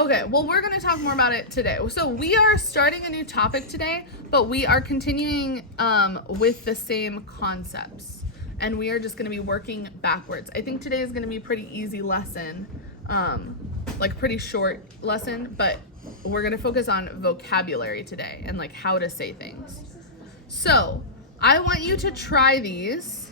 Okay, well, we're going to talk more about it today. So we are starting a new topic today, but we are continuing with the same concepts. And we are just going to be working backwards. I think today is going to be a pretty easy lesson, like pretty short lesson, but we're going to focus on vocabulary today and like how to say things. So I want you to try these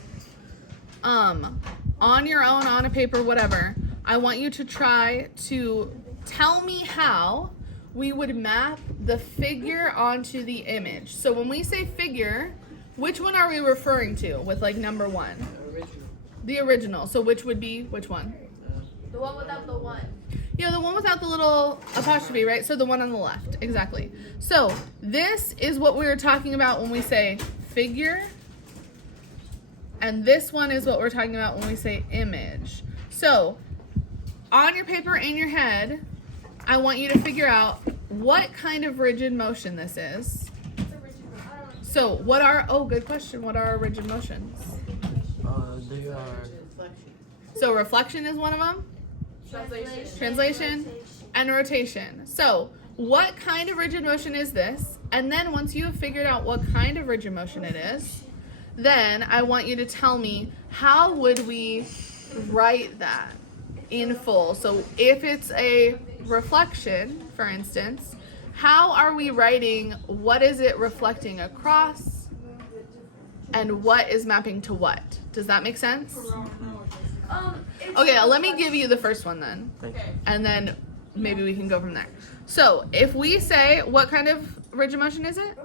on your own, on a paper, whatever. I want you to try to tell me how we would map the figure onto the image. So when we say figure, which one are we referring to with like number one? The original. So which would be which one? The one without the one. Yeah, the one without the little apostrophe, right? So the one on the left, exactly. So this is what we were talking about when we say figure. And this one is what we're talking about when we say image. So on your paper, in your head, I want you to figure out what kind of rigid motion this is. So what are, good question, what are rigid motions? They are... So reflection is one of them? Translation and rotation. So what kind of rigid motion is this? And then once you have figured out what kind of rigid motion it is, then I want you to tell me how would we write that in full. So if it's a reflection, for instance, how are we writing what is it reflecting across and what is mapping to what? Does that make sense? Okay, let me give you the first one then. And then maybe we can go from there. So if we say, what kind of rigid motion is it?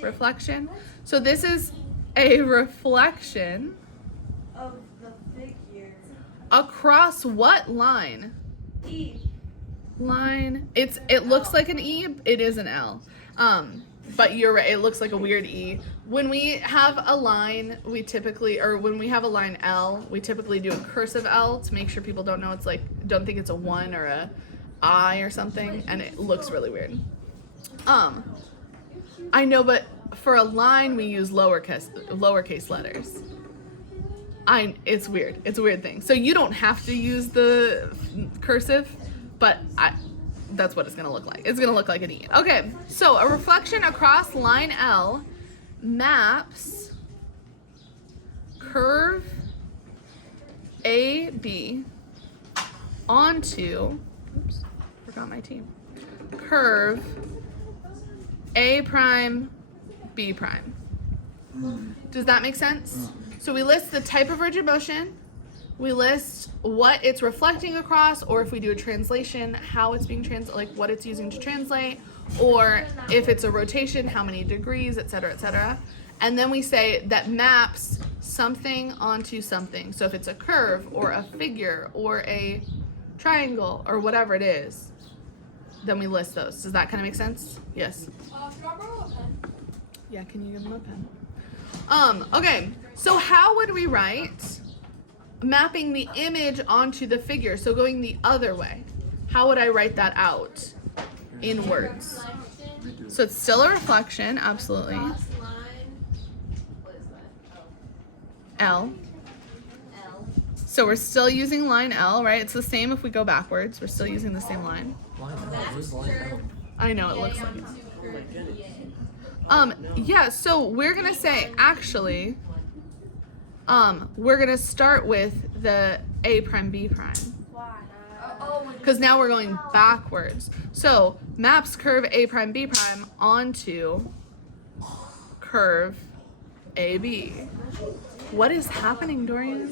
Reflection. So this is a reflection Of the figure. across what line? E. Line. It looks like an E. It is an L. But you're right. It looks like a weird E. When we have a line, when we have a line L, we typically do a cursive L to make sure people don't think it's a 1 or a I or something, and it looks really weird. I know, but for a line we use lowercase letters. It's weird. It's a weird thing. So you don't have to use the cursive, but that's what it's going to look like. It's going to look like an E. Okay, so a reflection across line L maps curve AB onto, oops, forgot my team, curve A prime, B prime. Does that make sense? So we list the type of rigid motion, we list what it's reflecting across, or if we do a translation, how it's being like what it's using to translate, or if it's a rotation, how many degrees, etc., etc. And then we say that maps something onto something. So if it's a curve or a figure or a triangle or whatever it is, then we list those. Does that kind of make sense? Yes. Yeah, can you give them a pen? Okay, so how would we write mapping the image onto the figure? So going the other way. How would I write that out in words? So it's still a reflection, absolutely. L. So we're still using line L, right? It's the same if we go backwards. We're still using the same line. I know, it looks like it. Yeah, so we're gonna say, actually, we're gonna start with the A prime, B prime. Because now we're going backwards. So, maps curve A prime, B prime onto curve AB. What is happening, Dorian?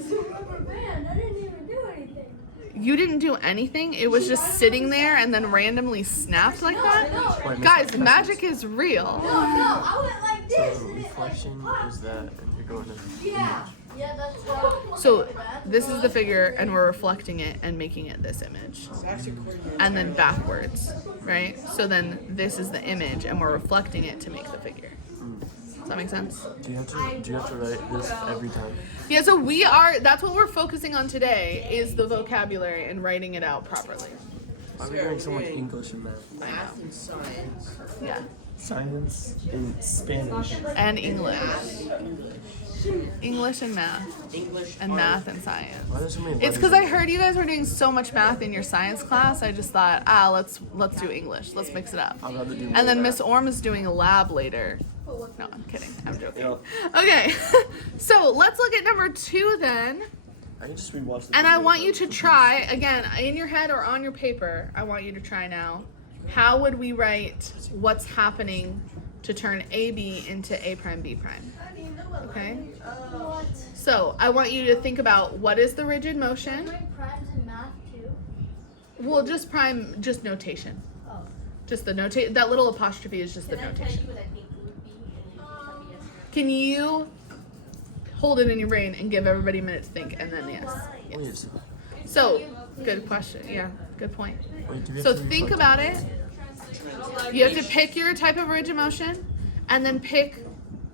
Man, I didn't even do anything. You didn't do anything? It was just sitting there and then randomly snapped like that? Guys, magic is real. No, I went like this. So reflection is that, and you're going to... Yeah, that's So this is the figure and we're reflecting it and making it this image. And then backwards, right? So then this is the image and we're reflecting it to make the figure. Does that make sense? Do you have to write this every time? Yeah, so that's what we're focusing on today is the vocabulary and writing it out properly. Why are we doing so much English and math? Math and science. Yeah. Science and Spanish. And English. English and math. English. And math and science. Why are there so many It's letters because in I heard you guys were doing so much math in your science class. I just thought, let's do English. Let's mix it up. I'd rather do And then more Miss Orm is doing a lab later. No, I'm kidding. I'm joking. Yeah. Okay, so let's look at number 2 then. I can just rewatch the And I video, want but you to it's try, again, in your head or on your paper, I want you to try now. How would we write what's happening to turn AB into A prime B prime? Okay? What? So I want you to think about what is the rigid motion. Doing primes in math too? Well, just prime, just notation. Oh. Just the notation. That little apostrophe is just the notation. what I think it would be? And then Can you hold it in your brain and give everybody a minute to think, and then yes. Wait, So, good question. Yeah, good point. wait, do we have So to think reflect- about it. You have to pick your type of rigid motion, and then pick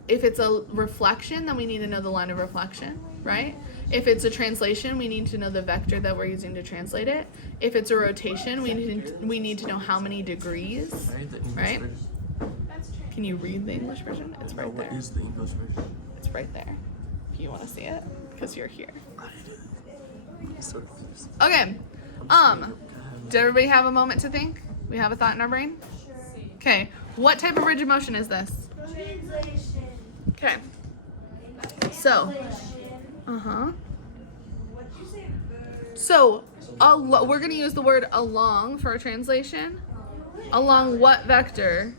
if it's a reflection, then we need to know the line of reflection, right? If it's a translation, we need to know the vector that we're using to translate it. If it's a rotation, we need to know how many degrees. Right, the English Right? version. Can you read the English version? It's No, right what there. is the English version? It's right there. You want to see it? Because you're here. I'm so confused. Okay. I'm just Did everybody have a moment to think? We have a thought in our brain? Okay. What type of rigid motion is this? Translation. Okay. So, uh-huh. So, we're going to use the word along for a translation. Along what vector?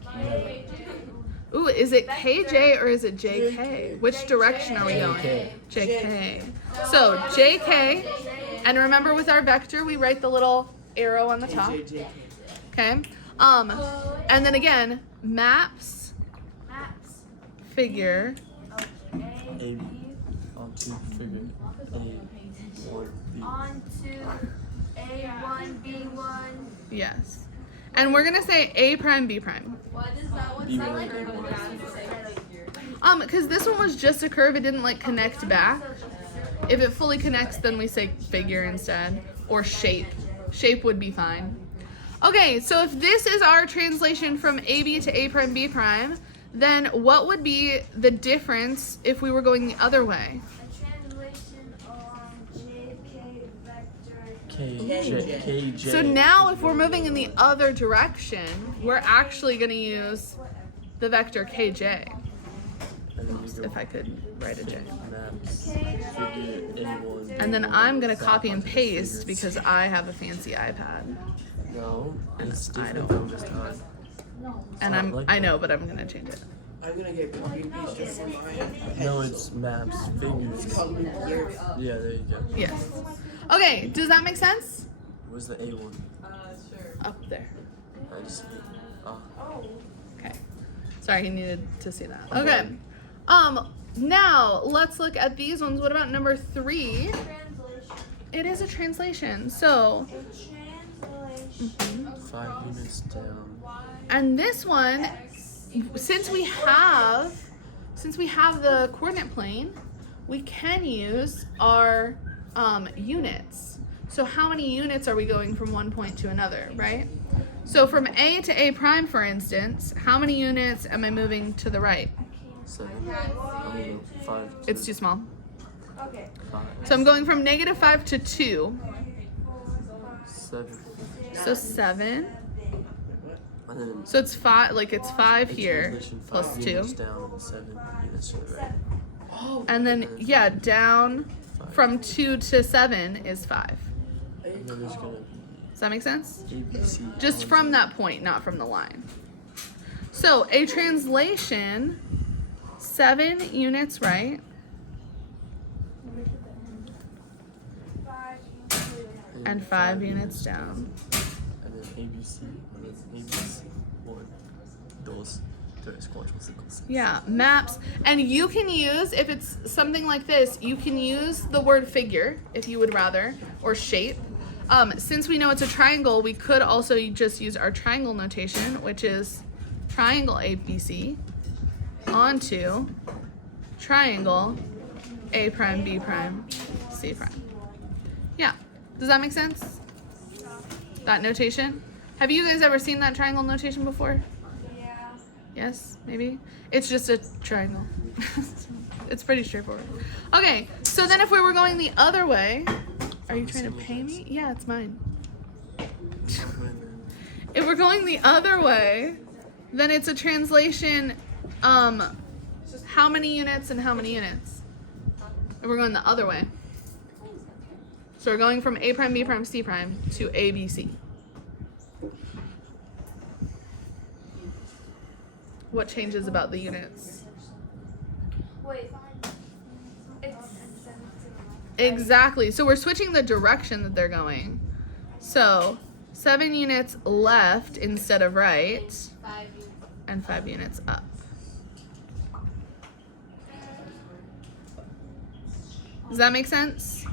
Ooh, is it KJ or is it JK? Which direction are we going? JK. So, JK. And remember with our vector, we write the little arrow on the top. Okay. And then again, maps, Maps. figure, A onto figure A1 B. On to A1, B1. yes. And we're gonna say A prime, B prime. Why does that one sound like Because this one was just a curve, it didn't like connect back. If it fully connects, then we say figure instead, or shape. Shape would be fine. Okay, so if this is our translation from AB to A prime, B prime, then what would be the difference if we were going the other way? A translation on JK vector. KJ. So now if we're moving in the other direction, we're actually gonna use the vector KJ. And then you go If I could write a J. maps, figure A1. And then I'm gonna copy and paste because I have a fancy iPad. No, it's I different don't. from this time. And I know, but I'm gonna change it. I'm gonna get copy and paste just from mine. No, it's maps, figures. Here. Yeah, there you go. Yes. Okay, does that make sense? Where's the A1? Up there. I just Okay. Sorry, he needed to see that. Okay. Now let's look at these ones. What about number 3? Translation. It is a translation. So, A translation. 5 units down. and this one, since we have the coordinate plane, we can use our units. So how many units are we going from one point to another, right? So from A to A prime, for instance, how many units am I moving to the right? 7. I mean, 5. It's too small. Okay. 5. So I'm going from -5 to 2. 7. So 7. And then So it's 5, like it's 5 a here translation, plus 5 2. units down and 7 units to the right. And then, yeah, down 5. from 2 to 7 is 5. And then there's gonna Does that make sense? be ABC. Just from that point, not from the line. So a translation, 7 units right, and 5 units down. And then ABC. And then ABC. 1, 2, 3, 4, 5, 6. Yeah, maps. And you can use, if it's something like this, you can use the word figure, if you would rather, or shape. Since we know it's a triangle, we could also just use our triangle notation, which is triangle ABC onto triangle A prime, B prime, C prime. Yeah. Does that make sense? That notation? Have you guys ever seen that triangle notation before? Yeah. Yes, maybe? It's just a triangle. It's pretty straightforward. Okay, so then if we were going the other way, are you trying to pay me? Yeah, it's mine. If we're going the other way, then it's a translation, how many units and how many units? If we're going the other way. So we're going from A prime, B prime, C prime to A, B, C. What changes about the units? Wait. It's Exactly. So we're switching the direction that they're going. So 7 units left instead of right, and 5 units up. Does that make sense?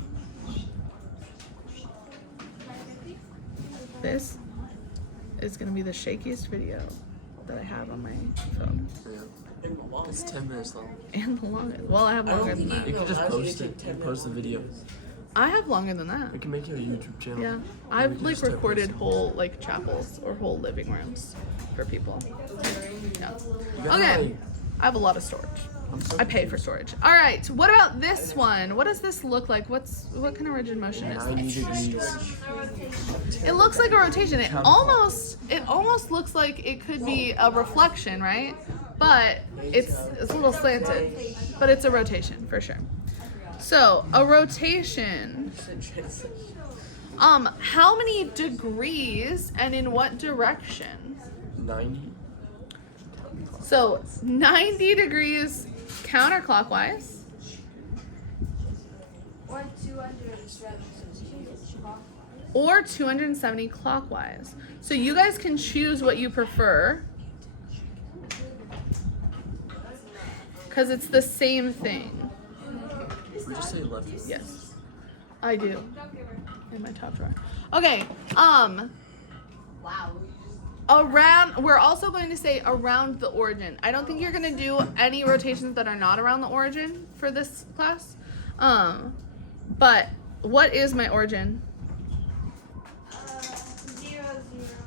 This is going to be the shakiest video that I have on my phone. Yeah. It's 10 minutes long. And the longest. Well, I have I don't longer than think that. You can just How's it post take it. 10 Post the video. I have longer than that. We can make you a YouTube channel. Yeah. And we I've can like just start recorded posting. whole like chapels or whole living rooms for people. Yeah. You got, Okay. like, I have a lot of storage. I'm so I pay for storage. All right. What about this one? What does this look like? What kind of rigid motion is 90 this? degrees. It looks like a rotation. It almost looks like it could be a reflection, right? But it's a little slanted. But it's a rotation for sure. So a rotation. How many degrees and in what direction? 90. So 90 degrees counterclockwise. or 270 clockwise. Or 270 clockwise. So you guys can choose what you prefer. Because it's the same thing. We just say left. Yes. I do. In my top drawer. Okay. We're also going to say around the origin. I don't think you're going to do any rotations that are not around the origin for this class. But what is my origin? 0,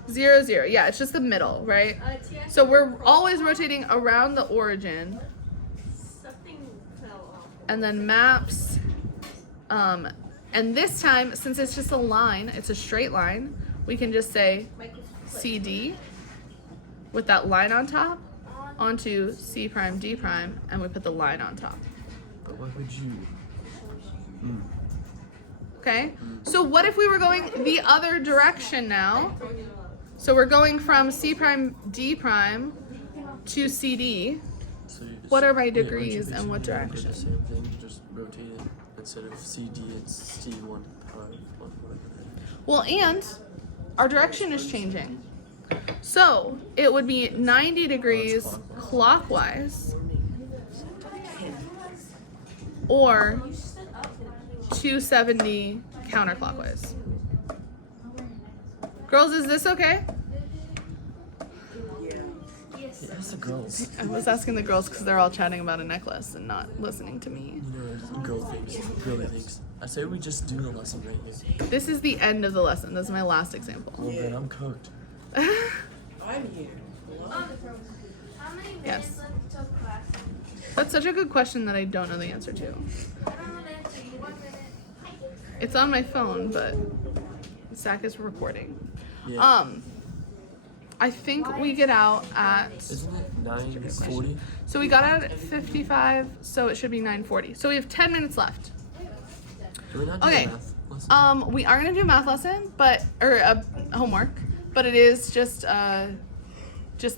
0. 0, 0. Yeah, it's just the middle, right? So we're always rotating around the origin. Something fell off. And then maps. And this time, since it's just a line, it's a straight line, we can just say CD with that line on top onto C prime, D prime, and we put the line on top. But what would you? Okay? So what if we were going the other direction now? So we're going from C prime, D prime to CD. So you What are my yeah, degrees aren't you and what basically gonna do direction? The same thing, just rotate it. Instead of CD, it's C1, 5, 1, whatever. Well, and our direction is changing. So it would be 90 degrees clockwise or 270 counterclockwise. Girls, is this okay? Yeah, that's the girls. I was asking the girls because they're all chatting about a necklace and not listening to me. You know, girly things. I say we just do the lesson right here. This is the end of the lesson. This is my last example. Well, then I'm cooked. I'm here. Hello? How many minutes Yes. left till class? That's such a good question that I don't know the answer to. I don't know the answer. 1 minute. It's on my phone, but Zach is recording. Yeah. I think we get out at, Isn't it 9:40? so we got out at 55, so it should be 9:40. So we have 10 minutes left. Do we not do Okay. a math lesson? We are gonna do a math lesson, or a homework, but it is just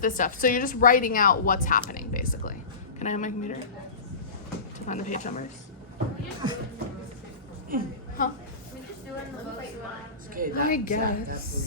this stuff. So you're just writing out what's happening, basically. Can I have my computer to find the page numbers? Huh? We just doing the both ones. Okay, I that- guess.